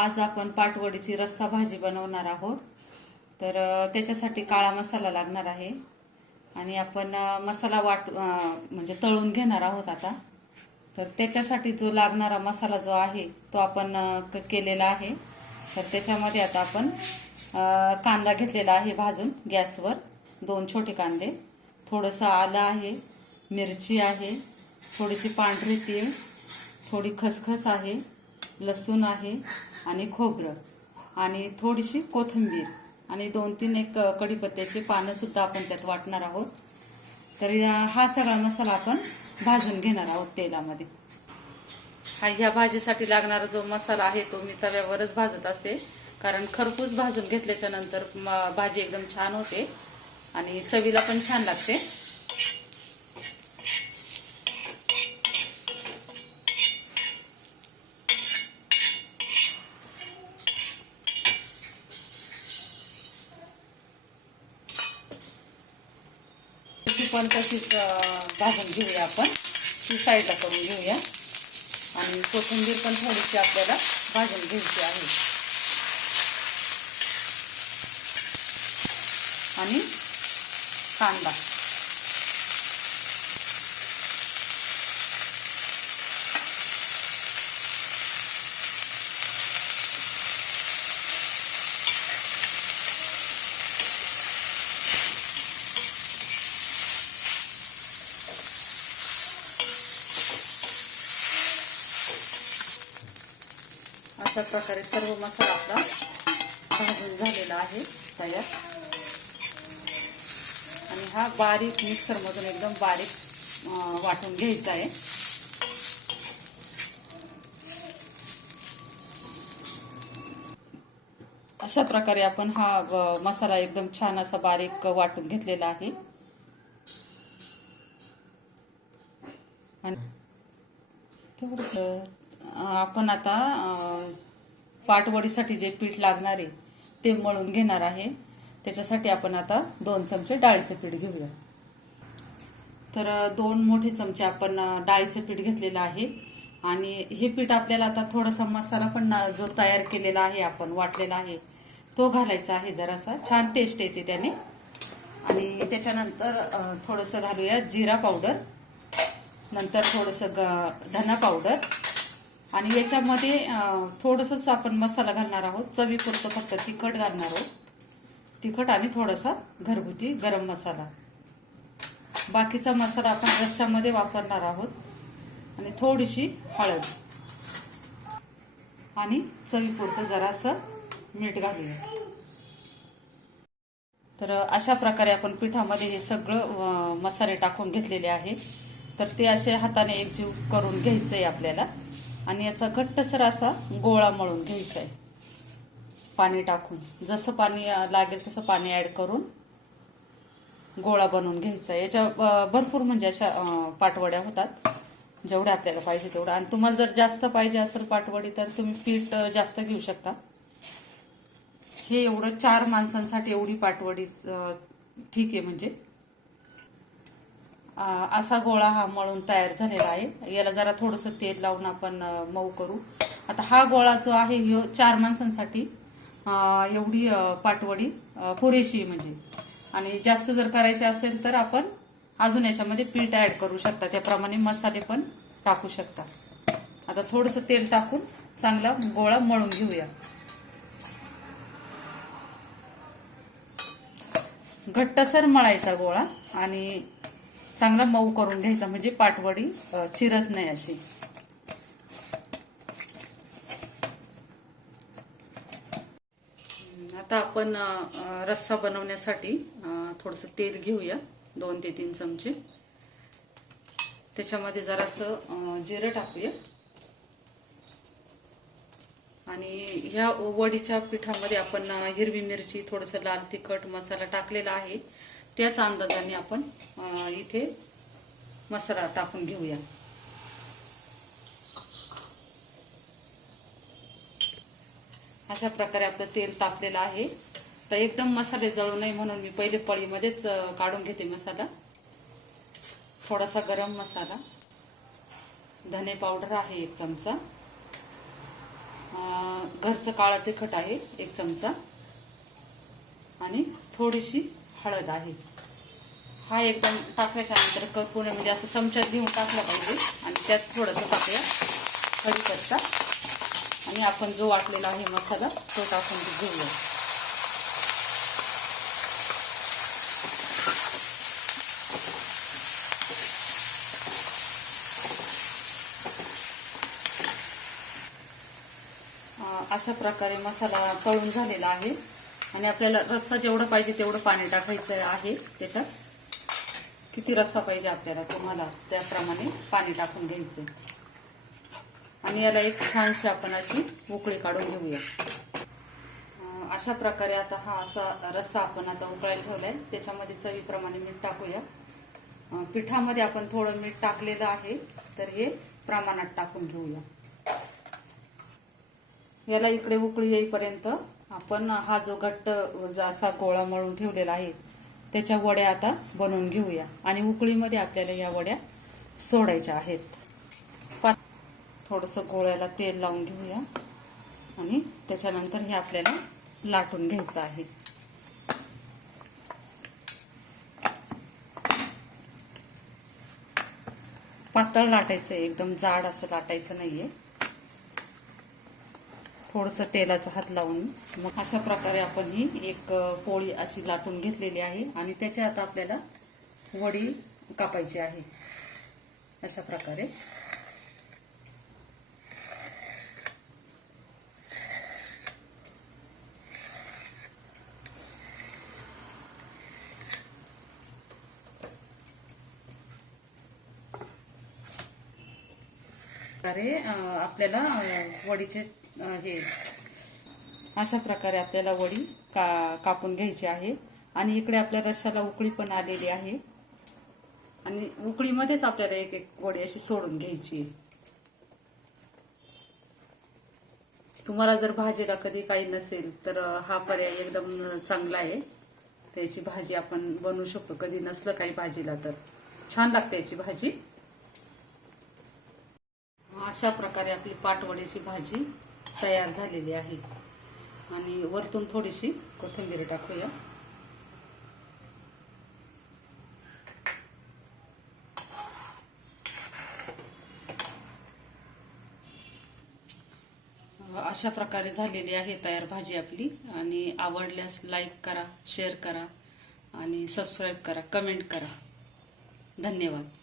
आज आपण पाटवडीची रस्सा भाजी बनवणार आहोत. तर त्याच्यासाठी काळा मसाला लागणार आहे आणि आपण मसाला म्हणजे तळून घेणार आहोत आता. तर त्याच्यासाठी जो लागणारा मसाला जो आहे तो आपण केलेला आहे. तर त्याच्यामध्ये आता आपण कांदा घेतलेला आहे भाजून गॅसवर, 2 छोटे कांदे, थोडंसं आलं आहे, मिरची आहे, थोडीशी पांढरी तीळ, थोडी खसखस आहे, लसूण आहे आणि खोबरं आणि थोडीशी कोथिंबीर आणि 2-3 एक कढीपत्त्याची पानं सुद्धा आपण त्यात वाटणार आहोत. तर हा सगळा मसाला आपण भाजून घेणार आहोत तेलामध्ये. ह्या भाजीसाठी लागणारा जो मसाला आहे तो मी तव्यावरच भाजत असते, कारण खरपूस भाजून घेतल्याच्या नंतर भाजी एकदम छान होते आणि चवीला पण छान लागते. पण तशीच भाजून घेऊया आपण, ती साईडला करून घेऊया आणि कोथिंबीर पण थोडीशी आपल्याला भाजून घ्यायची आहे आणि कांदा. अशा प्रकारे सर्व मसाला आपला भाजून झालेला आहे तयार. आणि हा बारीक मिक्सरमधून एकदम बारीक वाटून घ्यायचा आहे. अशा प्रकारे आपण हा मसाला एकदम छान असा बारीक वाटून घेतलेला आहे. आपण आता पाटवडीसाठी जे पीठ लागणार आहे ते मळून घेणार आहे. त्याच्यासाठी आपण आता 2 चमचे डाळीचं पीठ घेऊया. तर 2 मोठे चमचे आपण डाळीचं पीठ घेतलेलं आहे आणि हे पीठ आपल्याला आता थोडासा मसाला पण जो तयार केलेला आहे आपण वाटलेला आहे तो घालायचा आहे. जरासा छान टेस्ट येते त्याने. आणि त्याच्यानंतर थोडंसं घालूया जिरा पावडर, नंतर थोडंसं धना पावडर आणि याच्यामध्ये थोडंसंच आपण मसाला घालणार आहोत. चवीपुरतं फक्त तिखट घालणार आहोत, तिखट आणि थोडासा घरगुती गरम मसाला. बाकीचा मसाला आपण रश्श्यामध्ये वापरणार आहोत आणि थोडीशी हळद आणि चवीपुरतं जरासं मीठ घालूया. तर अशा प्रकारे आपण पिठामध्ये हे सगळं मसाले टाकून घेतलेले आहे. तर ते असे हाताने एकजीव करून घ्यायचं आहे आपल्याला आणि याचा घट्टसर असा गोळा मळून घ्यायचा आहे. पाणी टाकून जसं पाणी लागेल तसं पाणी ऍड करून गोळा बनवून घ्यायचा आहे. याच्या भरपूर म्हणजे अशा पाटवड्या होतात, जेवढ्या आपल्याला पाहिजे तेवढं. आणि तुम्हाला जर जास्त पाहिजे असेल पाटवडी तर तुम्ही पीठ जास्त घेऊ शकता. हे एवढं 4 माणसांसाठी एवढी पाटवडी ठीक आहे. म्हणजे असा गोळा हा मळून तयार झालेला आहे. याला जरा थोडंसं तेल लावून आपण मऊ करू. आता हा गोळा जो आहे ह्यो 4 माणसांसाठी एवढी पाटवडी पुरेशी म्हणजे. आणि जास्त जर करायचे असेल तर आपण अजून याच्यामध्ये पीठ ऍड करू शकता, त्याप्रमाणे मसाले पण टाकू शकता. आता थोडंसं तेल टाकून चांगला गोळा मळून घेऊया. घट्टसर मळायचा गोळा आणि चांगला मऊ करून घ्यायचा, म्हणजे पाटवडी चिरत नाही अशी. आता आपण रस्सा बनवण्यासाठी थोडंसं तेल घेऊया, 2 ते 3 चमचे. त्याच्यामध्ये जरासं जिरं टाकूया आणि ह्या वडीच्या पिठामध्ये आपण हिरवी मिरची, थोडंसं लाल तिखट मसाला टाकलेला आहे. त्याच अंदाजाने आपण इथे मसाला टाकून घेऊया. अशा प्रकारे आपलं तेल तापलेलं आहे. तर एकदम मसाले जळू नये म्हणून मी पहिले पळीमध्येच काढून घेते मसाला. थोडासा गरम मसाला, धने पावडर आहे 1 चमचा घरचं काळं तिखट आहे 1 चमचा आणि थोडीशी हळद आहे. हा एकदम टाकल्याच्या नंतर करपून म्हणजे असं चमच्यात घेऊन टाकला पाहिजे आणि त्यात थोडंसं टाकूया कढीपत्ता आणि आपण जो वाटलेला आहे मसाला तो टाकून घेऊया. अशा प्रकारे मसाला तळून झालेला आहे आणि आपल्याला रस्सा जेवढं पाहिजे तेवढं पाणी टाकायचं आहे. त्याच्यात किती रस्सा पाहिजे आपल्याला तुम्हाला त्याप्रमाणे पाणी टाकून घ्यायचं आणि याला एक छानशी आपण अशी उकळी काढून घेऊया. अशा प्रकारे आता हा असा रस्सा आपण आता उकळायला ठेवलाय. त्याच्यामध्ये चवीप्रमाणे मीठ टाकूया. पिठामध्ये आपण थोडं मीठ टाकलेलं आहे तर हे प्रमाणात टाकून घेऊया. याला इकडे उकळी येईपर्यंत आपण हा जो घट्ट असा गोळा मळून ठेवलेला आहे त्याच्या वड्या आता बनवून घेऊया आणि उकळीमध्ये आपल्याला या वड्या सोडायच्या आहेत. थोडंसं गोळ्याला तेल लावून घेऊया आणि त्याच्यानंतर हे आपल्याला लाटून घ्यायचं आहे. पातळ लाटायचं आहे, एकदम जाड असं लाटायचं नाहीये. थोडंसं तेलाचा हात लावून मग अशा प्रकारे आपण ही एक पोळी अशी लाटून घेतलेली आहे आणि त्याच्या आता आपल्याला वडी कापायची आहे. अशा प्रकारे आपल्याला वडीचे हे अशा प्रकारे आपल्याला वडी कापून घ्यायची आहे आणि इकडे आपल्या रश्श्याला उकळी पण आलेली आहे आणि उकळीमध्येच आपल्याला एक एक वडी अशी सोडून घ्यायची. तुम्हाला जर भाजीला कधी काही नसेल तर हा पर्याय एकदम चांगला आहे. त्याची भाजी आपण बनवू शकतो. कधी नसलं काही भाजीला तर छान लागते याची भाजी. अशा प्रकारे आपली पाटवडीची भाजी तयार झालेली आहे आणि वरतून थोडीशी कोथिंबीर टाकूया. अशा प्रकारे झालेली आहे तयार भाजी आपली आणि आवडल्यास लाईक करा, शेअर करा आणि सबस्क्राईब करा, कमेंट करा. धन्यवाद.